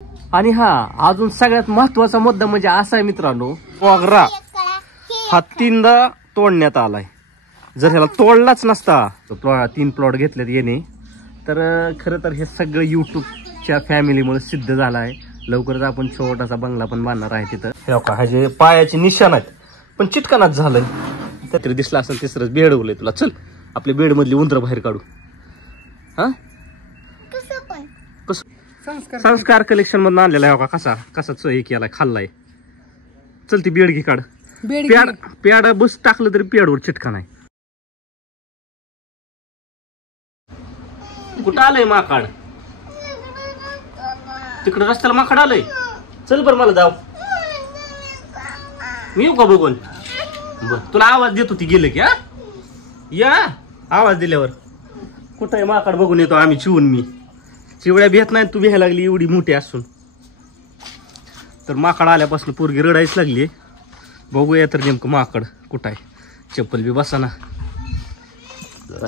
आणि हा अजून सगळ्यात महत्वाचा मुद्दा म्हणजे असा आहे मित्रांनो, मोगरा हा 3दा तोडण्यात आलाय. जर ह्याला तोडलाच नसता 3 प्लॉट घेतलेत येणे, तर खरं तर हे सगळं युट्यूबच्या फॅमिलीमुळे सिद्ध झालं आहे. लवकरच आपण छोटासा बंगला पण बांधणार आहे तिथं. हे का ह्याचे पायाचे निशाण आहेत, पण चिटकानाच झालंय. तरी दिसला असेल तिसरंच बेड उरलंय तुला. चल आपल्या बेड मधली उंदरं बाहेर काढू. हा संस्कार कलेक्शन मधून आणलेला आहे. कसा कसा चोही केलाय, खाल्लाय. चल ती बेड घे काढ. पेड बस टाकलं तरी पेडवर चिटका नाही. कुठं आलंय माकड? तिकडे रस्त्याला माकड आलंय. चल बरं मला जाऊ. मी येऊ का बघून? बर तुला आवाज देतो ती गेलं की. हा या आवाज दिल्यावर. कुठं आहे माकड बघून येतो आम्ही. चिवून मी चिवड्या भेट नाही, तू भ्यायला लागली एवढी मोठी असून. तर माकड आल्यापासून पोरगी रडायच लागली. बघूया तर नेमकं माकड कुठं आहे. चप्पल बी बसा ना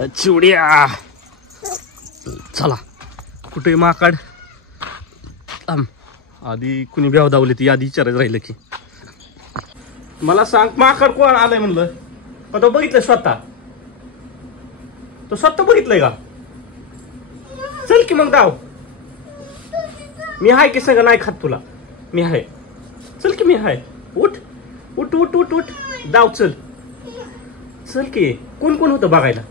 चिवड्या. चला कुठे माकड? आधी कुणी भ्याव धावली ती आधी विचारायचं राहिलं की. मला सांग माकड कोण आलंय म्हणलं? का तो बघितलंय स्वतः? तो स्वतः बघितलंय का? चल की मग धाव. मी हाय की सगळं नाही खात तुला. मी हाय. चल की मी हाय. उठ उठ उठ उठ उठ धाव. चल चल की. कोण कोण होतं बघायला?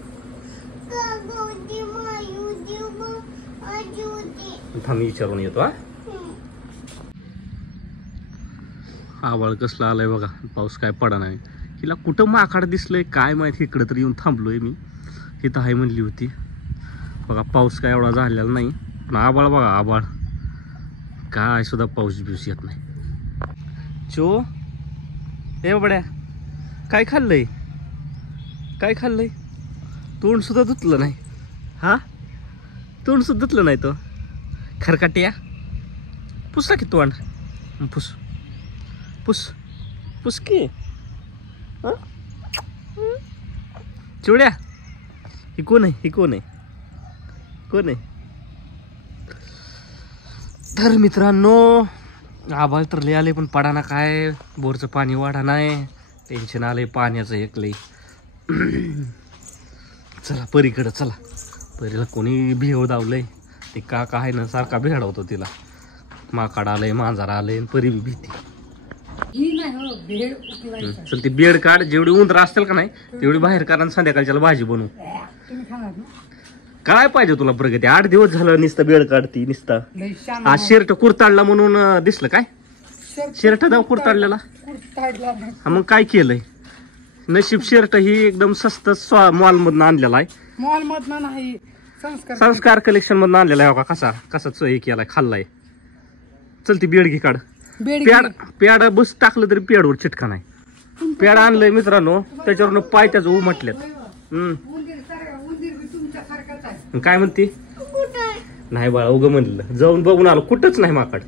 थांब विचारून येतो. आवाळ कसला आलाय बघा. पाऊस काय पडा नाही. हिला कुठं माकड दिसलंय काय माहिती. इकडं तर येऊन थांबलोय मी. इथं आहे म्हणली होती बघा. पाऊस काय एवढा झालेला नाही, पण आबाळ बघा आबाळ. काय सुद्धा पाऊस बिऊस येत नाही. चो हे बड्या काय खाल्लंय? काय खाल्लंय? तोंड सुद्धा धुतलं नाही. हा तोंड सुद्धा धुतलं नाही. तो खरकाट्या पुसला की तोंड. पुस पुस पुस की. चिवड्या ही कोण आहे? ही कोण आहे? कोण आहे? तर मित्रांनो आभाळ तर लय आले, पण पडाना काय. बोरचं पाणी वाढा नाही. टेन्शन आलंय पाण्याचं एकलंय. चला परीकडं चला. परीला कोणी भिव धावलंय. ते का आहे ना सारखा भेडवतो तिला. माकड आलंय, मांजर आलंय, परी बी भीती. चल ती बेड काढ. जेवढी उंदर असतील का नाही तेवढी बाहेर काढ आणि संध्याकाळच्याला भाजी बनवू. काय पाहिजे तुला प्रगती? 8 दिवस झालं नुसतं बेड काढती नुसता. आज शर्ट कुरताडला म्हणून दिसलं काय? शर्ट दाव कुरताडलेला. हा मग काय केलंय? नशीब शर्ट ही एकदम स्वस्त मॉल मधून आणलेला आहे. मॉल मधनं नाही, संस्कार कलेक्शन मधून आणलेला आहे. कसा कसा चोही केलाय, खाल्लाय. चल ती बेड घे काढ. पेड बस टाकलं तरी पेडवर चिटका नाही. पेड आणलंय मित्रांनो, त्याच्यावरून पाय त्याचं उमटल्यात. काय म्हणते? नाही बाळा उगं म्हणलं. जाऊन बघून आलो, कुठंच नाही माकड.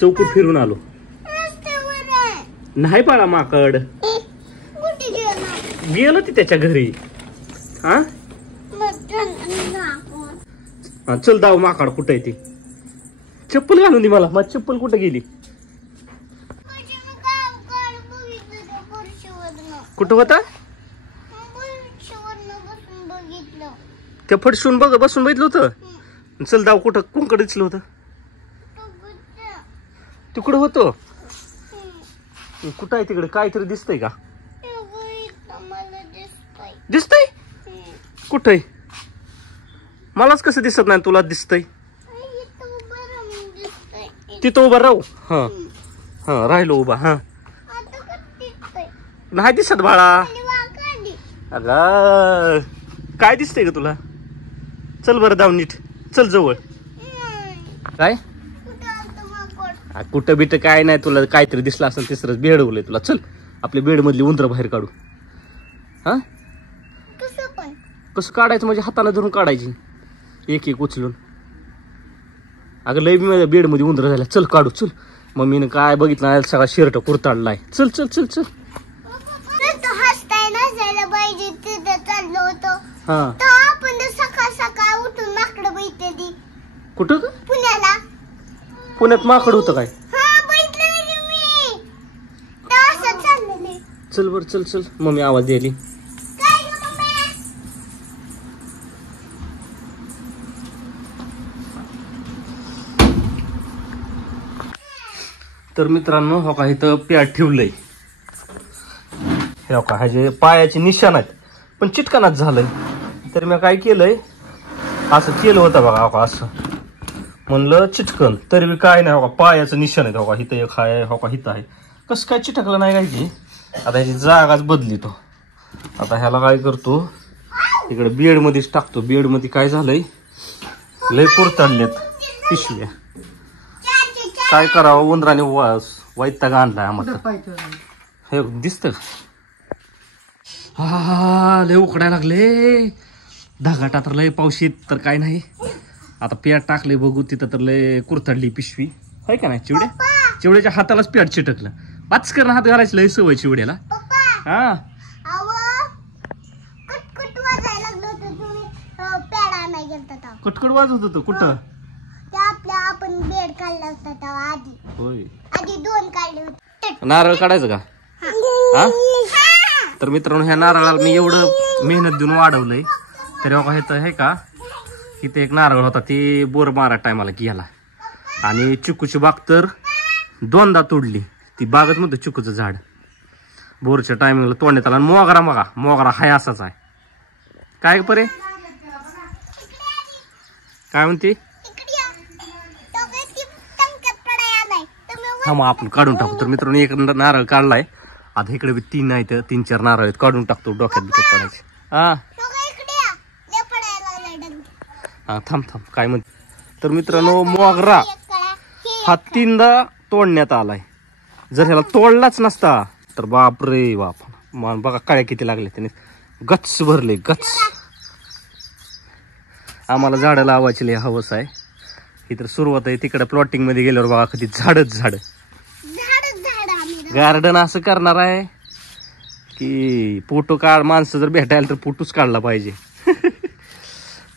चौकट फिरून आलो. नाही बाळा माकड गेलं ती त्याच्या घरी. हा चल दाव माकड कुठं आहे ती. चप्पल घालून दे मला. माझी चप्पल कुठं गेली? कुठं होता? त्या फडशून बघ बसून बघितलं होतं. चल दाव कुठं कोणकडे दिसलं होतं? तिकडं होतं. कुठं आहे तिकडे? काहीतरी दिसतंय का? दिसतंय कुठंय? मलाच कसं दिसत नाही, तुला दिसतंय. तिथं उभा राहू. हा हा राहिलो उभा. हा नाही दिसत बाळा. अगं काय दिसतंय का तुला? चल बरं जाऊ नीट. चल जवळ. काय कुठं बिट काय नाही. तुला काहीतरी दिसलं असेल तिसरंच बेड उरलंय तुला. चल आपल्या बेड मधली उंदरं बाहेर काढू. हा कसं काढायचं म्हणजे हाताने धरून काढायची एक एक उचलून. अगं लय बेड मध्ये उंदरं झाल्या. चल काढू. चल मम्मीनं काय बघितलं सगळा शर्ट कुरताडलाय. चल चल चल चल. हा सकाळ सकाळ उठून माकडं बघितली कुठं? पुण्याला. पुण्यात माकड होतं काय? चल बर चल चल मम्मी आवाज द्यायली. तर मित्रांनो हो का इथं प्याट ठेवलंय. हे का ह्याचे पायाचे निशाण आहेत पण चिटकनाच झालंय. तर मी काय केलंय असं केलं होतं बघा हो का असं म्हणलं चिटकन तरी बी काय नाही हो का पायाचं निशाण आहे हो का इथं एक आहे हो का इथं आहे. कसं काय चिटकलं नाही काय की आता ह्याची जागाच बदली तो. आता ह्याला काय करतो इकडे बेड मध्येच टाकतो. बेड मध्ये काय झालंय लय कुरतडलेत पिशव्या. काय करावं उंदराने वैताग आणलाय आम्हाला. हे दिसत हा लय उकडायला लागले. धागाटा तर लय पावशीत तर काय नाही. आता पेट टाकले बघू तिथं तर लय कुरतडली पिशवी आहे का नाही. चिवड्याच्या हातालाच पेट चिटकलं. पाचकन हात घालायचं लय सवय चिवड्याला. हा कटकट वाजत होत कुठं आपण बेड काढला होता आधी. होय आधी 2 काढले होते. नारळ काढायचं का? हा तर मित्रांनो ह्या नारळाला मी एवढं मेहनत देऊन वाढवलंय तरी बघा हे आहे का इथे एक नारळ होता ते बोर मारा टायमाला गेला. आणि चिकूची बाग तर 2दा तोडली. ती बागच म्हणतो चिकूचं झाड बोरच्या टायमिंगला तोडण्यात आला. मोगरा बघा मोगरा हाय असाच आहे. काय परे काय म्हणते हा मग आपण काढून टाकू. तर मित्रांनो एक नारळ काढलाय. आता इकडे बी 3 आहेत 3-4 नारळ आहेत काढून टाकतो डोक्यात बिकट पडायचे. हा थांब थांब काय म्हणते. तर मित्रांनो मोगरा हा 3दा तोडण्यात आलाय. जर ह्याला तोडलाच नसता तर बाप रे बाप बघा काळ्या किती लागले त्याने गच्च भरले गच्च. आम्हाला झाडं लावायची लय हवस आहे. ही तर सुरुवात आहे. तिकडे प्लॉटिंग मध्ये गेल्यावर बघा कधी झाडच झाड. गार्डन असं करणार आहे की फोटो काढ माणसं जर भेटायला तर फोटोच काढला पाहिजे.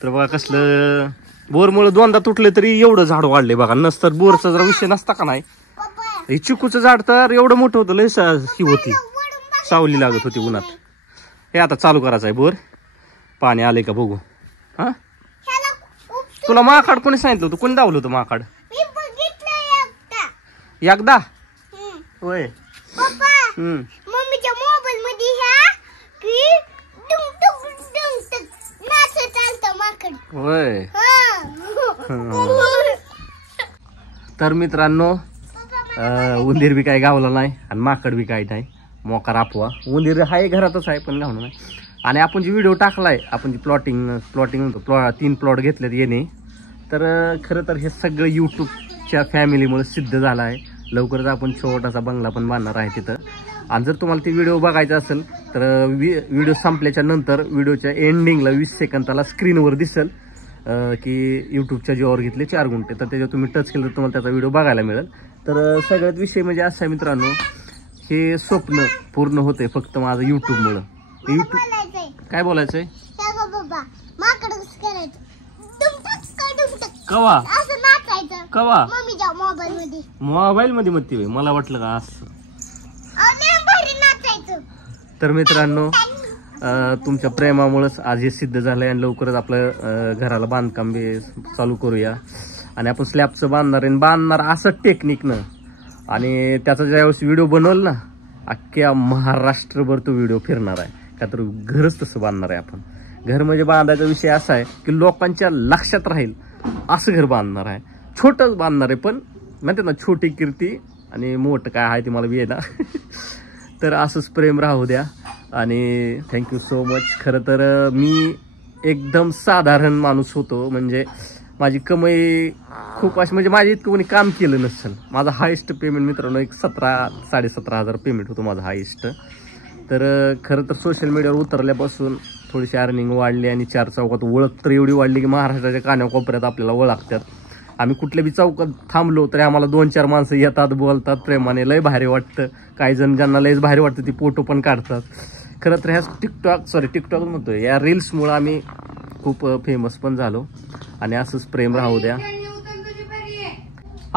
तर बघा कसलं बोरमुळे 2दा तुटले तरी एवढं झाड वाढले बघा. नसतं बोरचा जरा विषय नसता का नाही. हे चिकूचं झाड तर एवढं मोठं होतं लय ही होती सावली लागत होती उन्हात. हे आता चालू करायचं आहे बोर. पाणी आले का बघू. हा तुला माकाड कोणी सांगितलं होतं? कोणी दावलं होतं माकाड? एकदा होय. मम्मीच्या मोबाईल मध्ये होय. तर मित्रांनो उंदीर बी काय गावला नाही आणि माकड बी काय नाही. मोकार आपवा उंदीर हाय घरातच आहे पण गावला नाही. आणि आपण जे व्हिडिओ टाकलाय आपण जे प्लॉटिंग म्हणतो 3 प्लॉट घेतलेत येणे. तर खरं तर हे सगळं यूट्यूबच्या फॅमिलीमुळे सिद्ध झालं आहे. लवकरच आपण छोटासा बंगला पण बांधणार आहे तिथं. आणि जर तुम्हाला ते व्हिडिओ बघायचा असेल तर व्हिडिओ संपल्याच्या नंतर व्हिडिओच्या एंडिंगला 20 सेकंदाला स्क्रीनवर दिसेल की यूट्यूबच्या जीवावर घेतले 4 गुंठे. तर त्याच्यावर तुम्ही टच केलं तर तुम्हाला त्याचा व्हिडिओ बघायला मिळेल. तर सगळ्यात विषय म्हणजे असा आहे मित्रांनो हे स्वप्न पूर्ण होते फक्त माझं यूट्यूबमुळं. यूट्यूब काय बोलायचंय कवा कवा मोबाईल मध्ये म्हणते मला वाटलं का असं. तर मित्रांनो तुमच्या प्रेमामुळेच आज हे सिद्ध झालंय आणि लवकरच आपलं घराला बांधकाम बी चालू करूया. आणि आपण स्लॅबचं बांधणार असं टेक्निकनं. आणि त्याचा ज्यावेळेस व्हिडिओ बनवल ना अख्ख्या महाराष्ट्रभर तो व्हिडिओ फिरणार आहे. का तर घरच तसं बांधणार आहे आपण. घर म्हणजे बांधायचा विषय असा आहे की लोकांच्या लक्षात राहील असं घर बांधणार आहे. छोटंच बांधणार आहे पण म्हणते ना छोटी कीर्ती आणि मोठं काय आहे ते मला बी आहे ना. तर असंच प्रेम राहू द्या आणि थँक्यू सो मच. खरं तर मी एकदम साधारण माणूस होतो. म्हणजे माझी कमाई खूप अशी म्हणजे माझी इतकं कोणी काम केलं नसेल. माझा हायेस्ट पेमेंट मित्रांनो एक 17,000-17,500 पेमेंट होतो माझा हायेस्ट. तर खरं तर सोशल मीडियावर उतरल्यापासून थोडीशी अर्निंग वाढली आणि 4 चौकात ओळख तर एवढी वाढली की महाराष्ट्राच्या कानाकोपऱ्यात आपल्याला ओळखतात. आम्ही कुठल्या बी चौकात थांबलो तरी आम्हाला 2-4 माणसं येतात बोलतात प्रेमाने. लय भारी वाटतं. काही जण ज्यांना लयच भारी वाटतं ती फोटो पण काढतात. खरं तर ह्या टिकटॉक म्हणतोय या रील्समुळं आम्ही खूप फेमस पण झालो. आणि असंच प्रेम राहू द्या.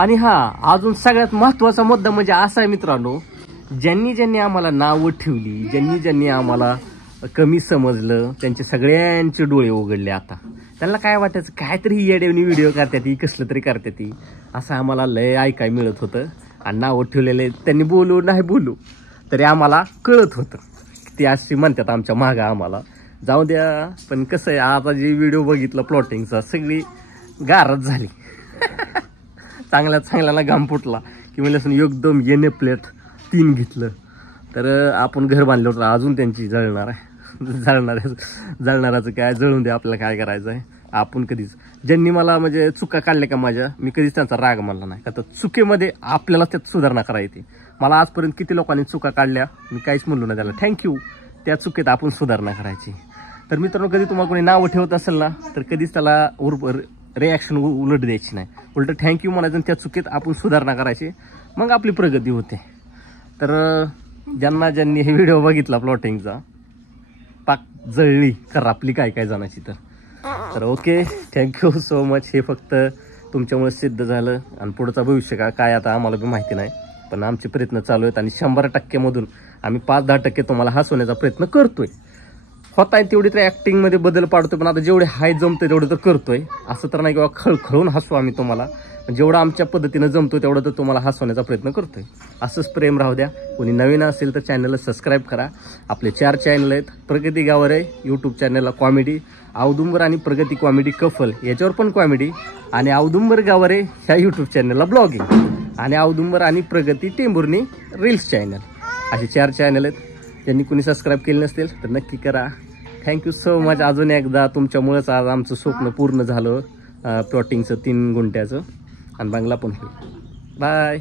आणि हा अजून सगळ्यात महत्वाचा मुद्दा म्हणजे असा आहे मित्रांनो, ज्यांनी ज्यांनी आम्हाला नावं ठेवली, ज्यांनी ज्यांनी आम्हाला कमी समजलं, त्यांचे सगळ्यांचे डोळे उघडले. आता त्यांना काय वाटायचं, काहीतरी येड्यावनी व्हिडिओ करतात ती, कसलं तरी करतात ती, असं आम्हाला लय ऐकाय मिळत होतं. आणि नावं ठेवलेले त्यांनी बोलू नाही बोलू तरी आम्हाला कळत होतं ते अशी म्हणतात आमच्या मागं आम्हाला. जाऊ द्या, पण कसं आहे, आता जे व्हिडिओ बघितलं प्लॉटिंगचा सगळी गारच झाली. चांगल्याला घाम फुटला की म्हणजे एकदम येणे प्लेट 3 घेतलं. तर आपण घर बांधलं होतं, अजून त्यांची जळणार आहे. जळणाराचं काय, जळून दे, आपल्याला काय करायचं आहे. आपण कधीच ज्यांनी मला म्हणजे चुका काढल्या का माझ्या, मी कधीच त्यांचा राग मानला नाही. का तर चुकीमध्ये आपल्याला त्यात सुधारणा करायची. मला आजपर्यंत किती लोकांनी चुका काढल्या, मी काहीच म्हणलो ना त्याला थँक्यू. त्या चुकीत आपण सुधारणा करायची. तर मित्रांनो, कधी तुम्हाला कोणी नावं ठेवत असेल ना, तर कधीच त्याला रिॲक्शन उलट द्यायची नाही, उलट थँक्यू म्हणायचं आणि त्या चुकीत आपण सुधारणा करायची, मग आपली प्रगती होते. तर ज्यांनी हे व्हिडिओ बघितला प्लॉटिंगचा, पाक जळली आपली काय जाण्याची. तर ओके, थँक्यू सो मच. हे फक्त तुमच्यामुळे सिद्ध झालं आणि पुढचा भविष्य काय आता आम्हाला बी माहिती नाही, पण आमचे प्रयत्न चालू आहेत आणि 100% आम्ही 5-10% तुम्हाला हसवण्याचा प्रयत्न करतोय. होत आहे तेवढी तर ॲक्टिंगमध्ये बदल पाडतोय, पण आता जेवढे हाय जमतोय तेवढं तर करतोय. असं तर नाही किंवा खळखळून हसू आम्ही तुम्हाला, जेवढं आमच्या पद्धतीनं जमतोय तेवढं तर तुम्हाला हसवण्याचा प्रयत्न करतोय. असंच प्रेम राहू द्या. कोणी नवीन असेल तर चॅनलला सबस्क्राईब करा. आपले 4 चॅनल आहेत. प्रगती गावर आहे यूट्यूब चॅनलला कॉमेडी, औदुंबर आणि प्रगती कॉमेडी कफल याच्यावर पण कॉमेडी, आणि औदुंबर गावर आहे ह्या यूट्यूब चॅनलला ब्लॉगिंग, आणि औदुंबर आणि प्रगती टेंभुर्णी रील्स चॅनल, असे 4 चॅनल आहेत. ज्यांनी कोणी सबस्क्राईब केले नसतील तर नक्की करा. Thank you so much. अजून एकदा तुमच्यामुळेच आज आमचं स्वप्न पूर्ण झालं, प्लॉटिंगचं 3 गुंठ्याचं, आणि बंगला पण होईल. बाय.